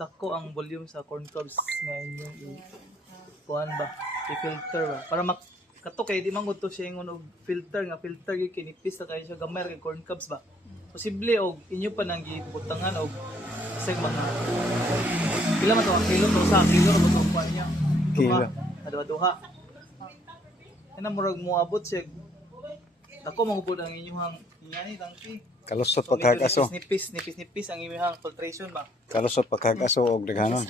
dako ang volume sa corn cobs nga inyong kuan ba, i-filter ba para kato kay di man gud to siya ingon og filter nga filter gyud kinipis na kayo siya gamay kay corn cobs ba. Posible og inyo pa nang gibutangan og kasi mga pila man to ang kilo to sa kilo ra to kuan niya. Kilo. Duha. Ana murag moabot siya. Dako magupod ang inyong ingani tangki. Kalusot pagkag-aso. Nipis ang imong filtration ba. Kalusot pagkag-aso og daghanon.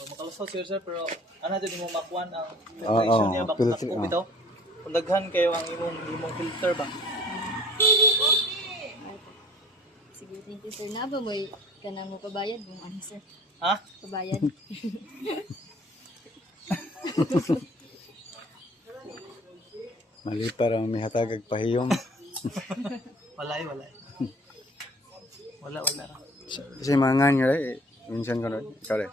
O makalusot sir pero ana jud mo makuan ang filtration niya ba kung bitaw. Kung daghan kayo ang imong filter ba. Sige, thank you sir. Naba mo kanang mo pabayad kung ano sir. Ha? Pabayad. Mali para may hatagag pahiyom. Walay. Wala ra. Kasi mangan nga minsan ko na. Sorry.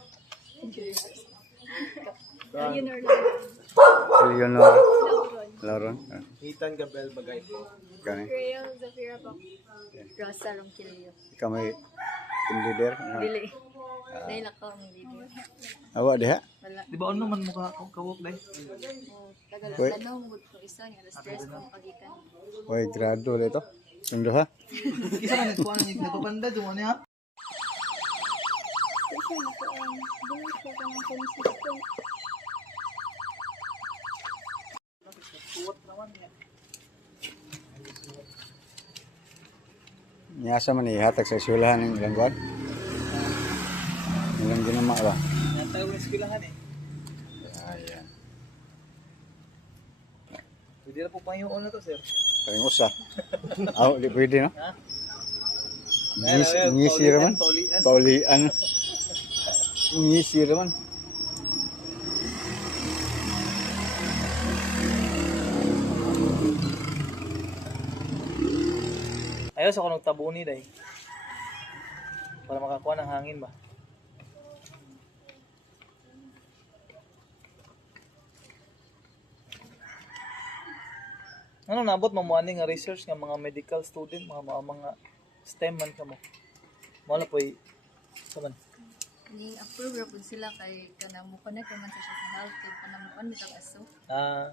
Leonor lang. Leonor. Lauron. Ethan Gabriel Bagay po. Kani. Rael Zafira po. Rosa Ronquillo. Ikaw may team leader. Dili. Dahil ako ang leader. Awa diha. Wala. Di ba ano man mo kawok dai? Tagal Wait. tanong mo ko isa nga stress ko kagikan. Oy, grado dito. Sundo ha. Kisa na nito ano nagpapanda jud ano ha? Kasi ako ang dili ko kanang consistent. Tuwat naman yan. Nyasa man ihatag sa eskwelahan ng ilang buwan. Ilang ginama ba? Yan tayo yung eskwelahan eh. Ayan. Pwede na po pangyoon na to sir. Paring usa. Aw, di pwede no? Ha? Ngisi raman. Paulian. Paulian. Ngisi raman. Ayos ako nagtabuni day. Para makakuha ng hangin ba? Ano nabot mo ani nga research nga mga medical student, mga STEM man kamo. Mo na poy saman. Ning approve ra pud sila kay kanang mo connect man sa health kay kanang mo kon bitang aso. Ah,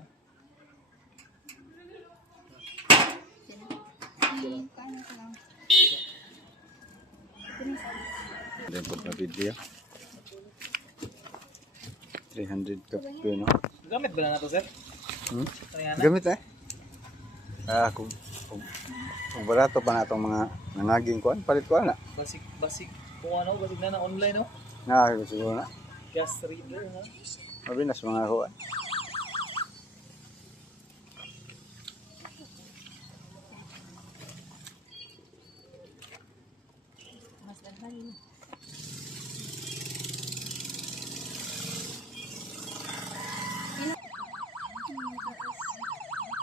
Then put na video. 300 kape no? gamit ba na to sir? Kanina? Gamit kung barato pa na itong mga nangaging kuan, palit ko na. Basic kung ano, basic na online no? Siguro na. Gas reader ha. Mabinas mga kuan. Mas daghan.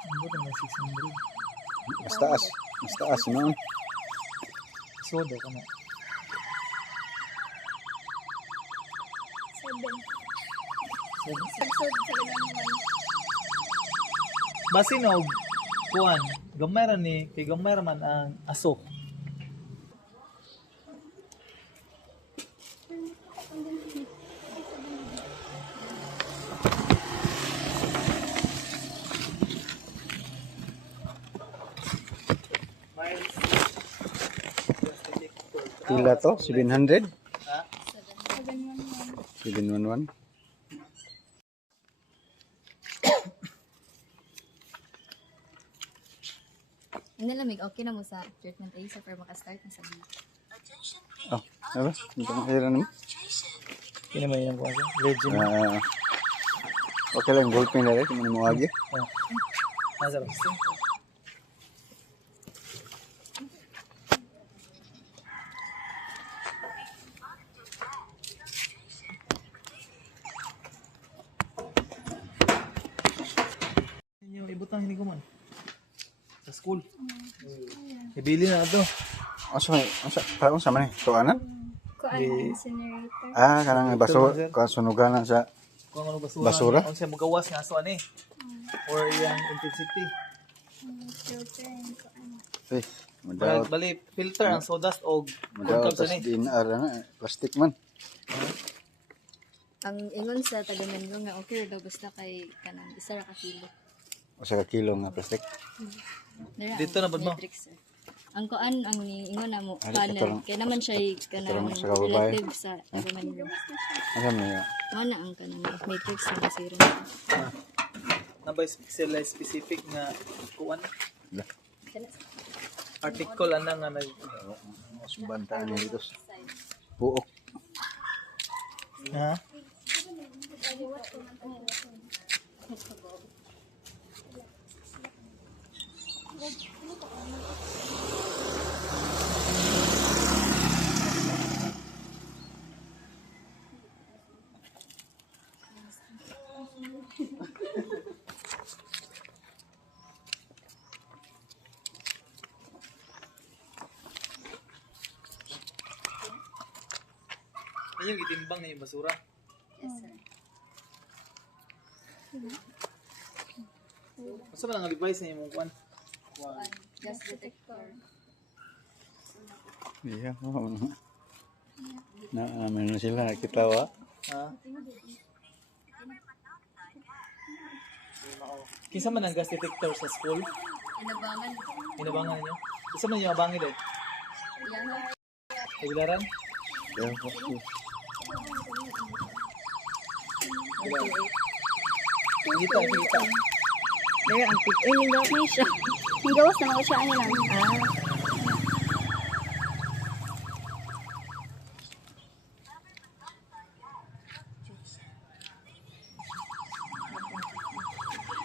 Ano ba na 600? Mas taas no. Soda ka na. 7. Subsod sa ganang naman. Basi no, kuan, gamay ra ni, kay gamay ra man ang aso. Pila to? 700? Ha? 711. Ano lamig okay na mo sa treatment ay sa para maka-start na sa bill. Oh, ano? Ito na hira naman. Kini may yang kuan. Legend. Okay lang, ballpen na rin. Kung ano mo agi. Asa ba? Yung ibutang hindi ko man. Sa school. Ibili na to. Parang sa man eh. Tuanan? Kuan incinerator. Kanang basura. Kasunuganan sa Kung ano Basura? Kung siya magawas nga aso ani. Or yung intensity. Filter and kuan. Madaot. Bali filter ang sawdust og Madaot sa tas ni. DNR na. Plastic man. Ang ingon sa taga-Menlo nga okay daw basta kay kanang isa ra ka kilo. O sa kilo nga plastic. Dira, Dito na ba mo? matrix, sir. Ang kuan ang ingon na mo Ari, panel katarong- kay naman siya kanang katarong sa kababae. relative sa taga-Menlo. Ano mo yun? Mana ang kanang matrix sa masira. Nabay sila specific nga kuan Lah. article ana nga nag Subantaan niya dito. Buok. ha Ayun, gitimbang na yung basura. Yes, sir. Basta ba nang device na yung kuan? Kuan, gas detector. Iya. Na ano sila kitawa. Ha? Kinsa man ang gas detector sa school? Inabangan. Inabangan niyo? Kinsa man yung abangin eh? Yan. Kabilaran? Yan po. Kita, kita. Dira ang pit. Ay, nindot na siya. Gawas na mga siya ano lang.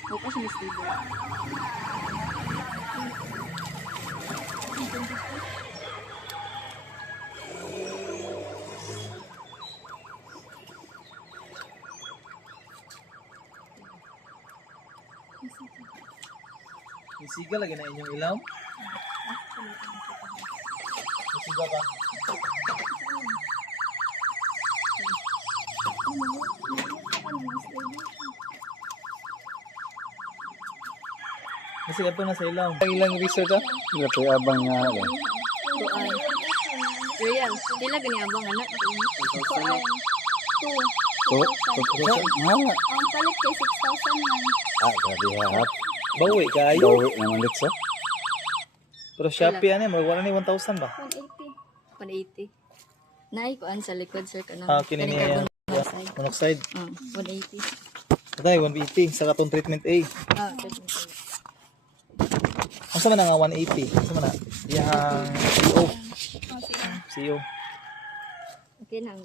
Bukas ni Steve. Yung siga lagi na inyong ilaw? Yung siga ba? Kasi ito na sa ilaw. Ilang research ah? Sila po yung abang nga. Kuan. Real. Dila gani abang anak. Kuan. 2. Oh, nga. Ang palit kay 6,000 man. Grabe harap. Bawi kayo. Gawi naman dito sa. Pero Shopee ano, wala na 1,000 ba? 180. 180. Naay kuan sa likod sir kanang. Ah, kini niya yan. monoxide. Monoxide. 180. Patay, 180. Sa katong treatment A. Ah, treatment. Asa man nga 180? Asa man na? Yang CO. CO. Okay nang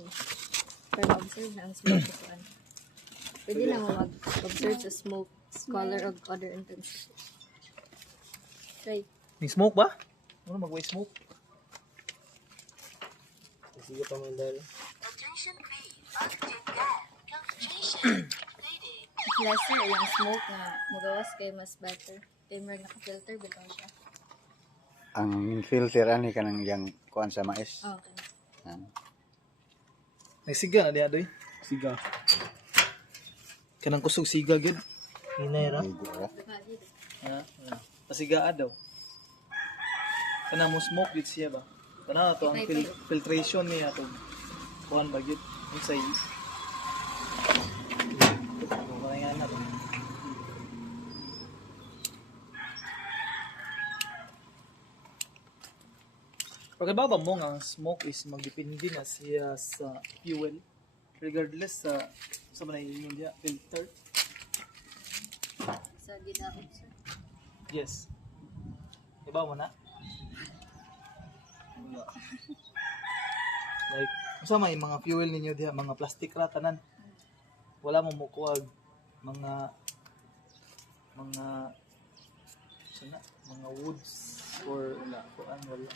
para observe na ang smoke ko kuan. Pwede na mo mag-observe sa smoke, color of odor intensity. Try. Yung smoke ba? Ano mag-way smoke? Sige pa man dahil. Lesser yung smoke nga magawas kay mas better. Kay merg naka-filter bitaw siya. Ang filter ani kanang yang kuan sa mais. Oh, okay. Yan. Nagsiga na diya doy. Siga. Kanang kusog siga gid. Hinay ra. Ligo ra. Ha? Pasigaa daw. Kanang mo smoke gid siya ba? Kana to ang filtration niya to. Kuan ba gid? Unsay nga na to. Pagkababa mo nga ang smoke is magdepende na siya sa fuel regardless sa man yung dia filter. Sa ginaot sir. Yes. Iba mo na? Like, usama yung mga fuel ninyo diha, mga plastic ra tanan. Wala mo mukuag mga sana, mga woods or wala, kuan wala.